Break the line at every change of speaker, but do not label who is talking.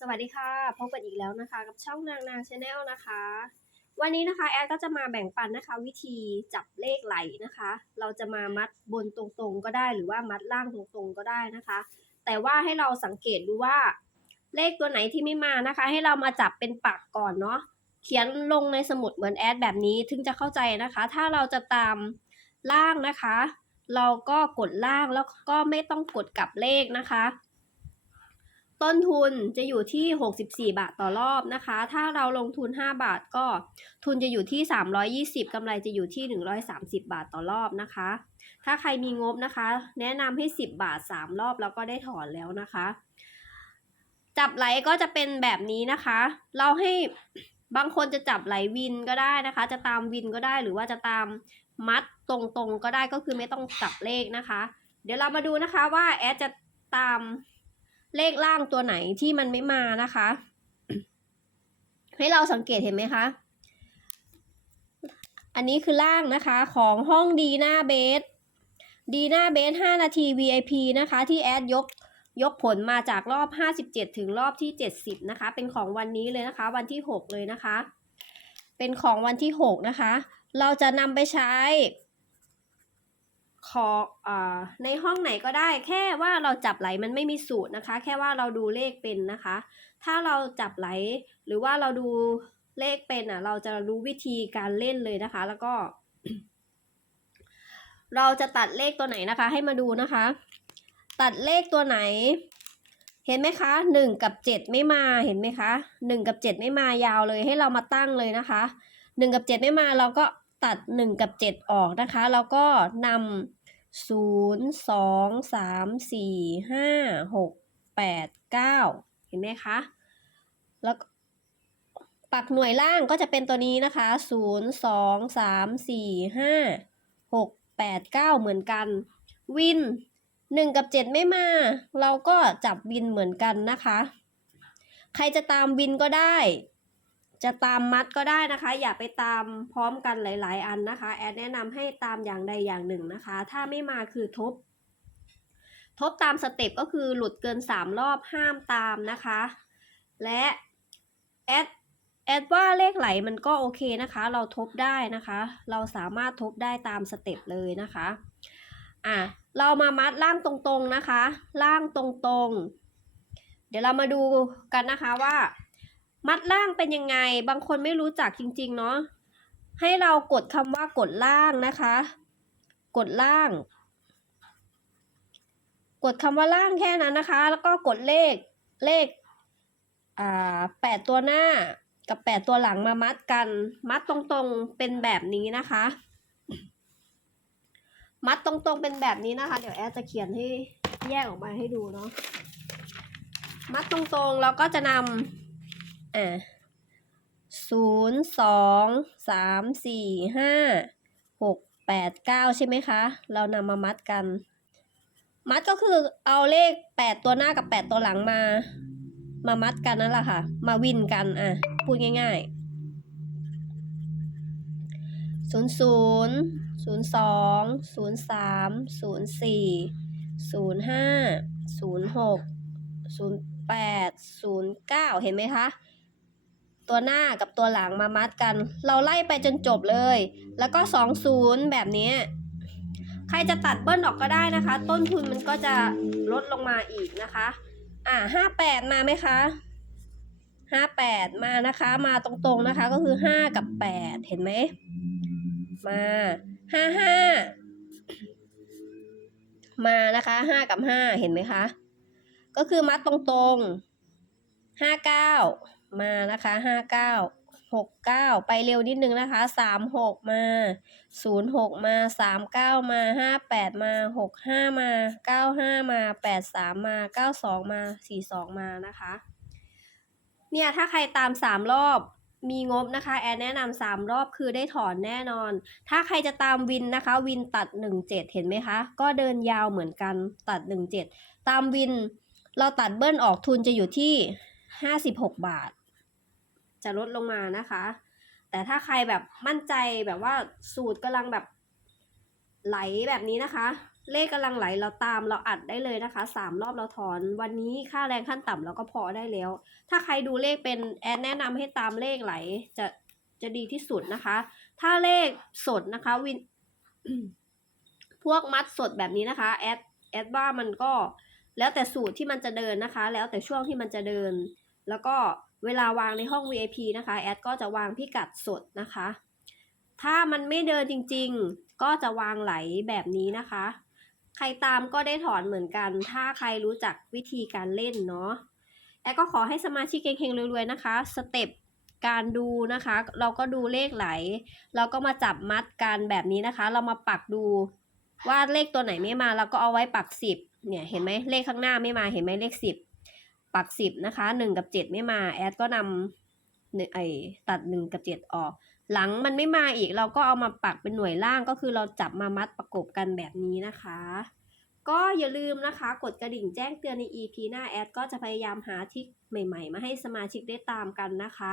สวัสดีค่ะ พบกันอีกแล้วนะคะ กับช่องนางนางชาแนลนะคะ วันนี้นะคะแอดก็จะมาแบ่งปันนะคะ วิธีจับเลขไหลนะคะ เราจะมามัดบนตรงๆก็ได้หรือว่ามัดล่างตรงๆก็ได้นะคะ แต่ว่าให้เราสังเกตดูว่า เลขตัวไหนที่ไม่มานะคะ ให้เรามาจับเป็นปักก่อนเนาะเขียนลงในสมุดเหมือนแอดแบบนี้ถึงจะเข้าใจนะคะ ถ้าเราจะตามล่างนะคะ เราก็กดล่างแล้วก็ไม่ต้องกดกลับเลขนะคะ ต้นทุนจะอยู่ที่ 64 บาทต่อรอบนะคะ ถ้าเราลงทุน 5 บาทก็ทุนจะอยู่ที่ 320กำไรจะอยู่ที่ 130 บาทต่อรอบนะคะ ถ้าใครมีงบนะคะ แนะนำให้ 10 บาท 3 รอบแล้วก็ได้ถอนแล้วนะคะ จับไหลก็จะเป็นแบบนี้นะคะ เราให้บางคนจะจับไหลวินก็ได้นะคะ จะตามวินก็ได้หรือว่าจะตามมัดตรงๆก็ได้ก็คือไม่ต้องจับเลขนะคะ เดี๋ยวเรามาดูนะคะว่าแอดจะตาม เลขล่างตัวไหนที่มันไม่มานะคะ ให้เราสังเกตเห็นไหมคะ อันนี้คือล่างนะคะของห้องดีหน้าเบสดีหน้าเบส5นาที VIP นะคะ ที่แอดยกยกผลมาจากรอบ 57 ถึงรอบที่ 70 นะคะ เป็นของวันนี้เลยนะคะ วันที่ 6 เลยนะคะ เป็นของวันที่ 6 นะคะ เราจะนำไปใช้ ขออ่าในห้องไหนก็ได้ แค่ว่าเราจับไหลมันไม่มีสูตรนะคะ แค่ว่าเราดูเลขเป็นนะคะ ถ้าเราจับไหลหรือว่าเราดูเลขเป็นอะ เราจะรู้วิธีการเล่นเลยนะคะ แล้วก็ เราจะตัดเลขตัวไหนนะคะ ให้มาดูนะคะ ตัดเลขตัวไหน เห็นไหมคะหนึ่งกับเจ็ดไม่มาเห็นไหมคะหนึ่งกับเจ็ดไม่มายาวเลยให้เรามาตั้งเลยนะคะหนึ่งกับเจ็ดไม่มาเราก็ ตัดหนึ่งกับเจ็ดออกนะคะ แล้วก็นำศูนย์สองสามสี่ห้าหกแปดเก้าเห็นไหมคะ แล้วปักหน่วยล่างก็จะเป็นตัวนี้นะคะศูนย์สองสามสี่ห้าหกแปดเก้าเหมือนกัน วินหนึ่งกับเจ็ดไม่มา เราก็จับวินเหมือนกันนะคะ ใครจะตามวินก็ได้ จะตามมัดก็ได้นะคะ อย่าไปตามพร้อมกันหลาย ๆ อันนะคะ แอดแนะนำให้ตามอย่างใดอย่างหนึ่งนะคะ ถ้าไม่มาคือทบ ทบตามสเต็ปก็คือหลุดเกิน 3 รอบห้ามตามนะคะ และแอดแอดว่าเลขไหลมันก็โอเคนะคะ เราทบได้นะคะ เราสามารถทบได้ตามสเต็ปเลยนะคะ อะ เรามามัดล่างตรงๆนะคะ ล่างตรงๆ เดี๋ยวเรามาดูกันนะคะว่า มัดล่างเป็นยังไง บางคนไม่รู้จักจริง ๆ เนาะ ให้เรากดคำว่ากดล่างนะคะ กดล่าง กดคำว่าล่างแค่นั้นนะคะ แล้วก็กดเลข เลข อ่าแปดตัวหน้ากับแปดตัวหลังมามัดกัน มัดตรงๆ เป็นแบบนี้นะคะ มัดตรงๆ เป็นแบบนี้นะคะ เดี๋ยวแอดจะเขียนให้แยกออกมาให้ดูเนาะ มัดตรงๆเราก็จะนำ อ่าศูนย์สองสามสี่ห้าหกแปดเก้าใช่ไหมคะ เรานำมามัดกัน มัดก็คือเอาเลขแปดตัวหน้ากับแปดตัวหลังมา มามัดกันนั่นแหละค่ะ มาวินกันอะ พูดง่ายๆศูนย์ศูนย์ศูนย์สองศูนย์สามศูนย์สี่ศูนย์ห้าศูนย์หกศูนย์แปดศูนย์เก้าเห็นไหมคะ ตัวหน้ากับตัวหลังมามัดกัน เราไล่ไปจนจบเลย แล้วก็สองศูนย์แบบนี้ ใครจะตัดเบิ้ลออกก็ได้นะคะ ต้นทุนมันก็จะลดลงมาอีกนะคะ อ่าห้าแปดมาไหมคะห้าแปดมานะคะ มาตรงๆนะคะก็คือห้ากับแปดเห็นไหม มาห้าห้ามานะคะห้ากับห้าเห็นไหมคะ ก็คือมัดตรงๆห้าเก้า มานะคะห้าเก้าหกเก้าไปเร็วนิดนึงนะคะสามหกมาศูนย์หกมาสามเก้ามาห้าแปดมาหกห้ามาเก้าห้ามาแปดสามมาเก้าสองมาสี่สองมานะคะ เนี่ยถ้าใครตามสามรอบมีงบนะคะ แอนแนะนำสามรอบคือได้ถอนแน่นอน ถ้าใครจะตามวินนะคะ วินตัดหนึ่งเจ็ดเห็นไหมคะ ก็เดินยาวเหมือนกันตัดหนึ่งเจ็ดตามวิน เราตัดเบิ้ลออกทุนจะอยู่ที่ห้าสิบหกบาท จะลดลงมานะคะ แต่ถ้าใครแบบมั่นใจแบบว่าสูตรกำลังแบบไหลแบบนี้นะคะ เลขกำลังไหลเราตามเราอัดได้เลยนะคะสามรอบเราถอน วันนี้ค่าแรงขั้นต่ำเราก็พอได้แล้ว ถ้าใครดูเลขเป็นแอดแนะนำให้ตามเลขไหลจะจะดีที่สุดนะคะ ถ้าเลขสดนะคะวินพวกมัดสดแบบนี้นะคะแอดแอดว่ามันก็แล้วแต่สูตรที่มันจะเดินนะคะ แล้วแต่ช่วงที่มันจะเดิน แล้วก็ เวลาวางในห้อง VIP นะคะแอดก็จะวางพิกัดสดนะคะ ถ้ามันไม่เดินจริงๆ ก็จะวางไหลแบบนี้นะคะ ใครตามก็ได้ถอนเหมือนกัน ถ้าใครรู้จักวิธีการเล่นเนาะแอดก็ขอให้สมาชิกเฮงๆรวยๆนะคะสเต็ปการดูนะคะ เราก็ดูเลขไหล เราก็มาจับมัดกันแบบนี้นะคะ เรามาปักดูว่าเลขตัวไหนไม่มาเราก็เอาไว้ปักสิบเนี่ยเห็นไหมเลขข้างหน้าไม่มาเห็นไหมเลขสิบ ปักสิบนะคะหนึ่งกับเจ็ดไม่มาแอดก็นำไอตัดหนึ่งกับเจ็ดออก หลังมันไม่มาอีกเราก็เอามาปักเป็นหน่วยล่างก็คือเราจับมามัดประกบกันแบบนี้นะคะ ก็อย่าลืมนะคะ กดกระดิ่งแจ้งเตือนใน EP หน้าแอดก็จะพยายามหาทิคใหม่ ๆ มาให้สมาชิกได้ตามกันนะคะ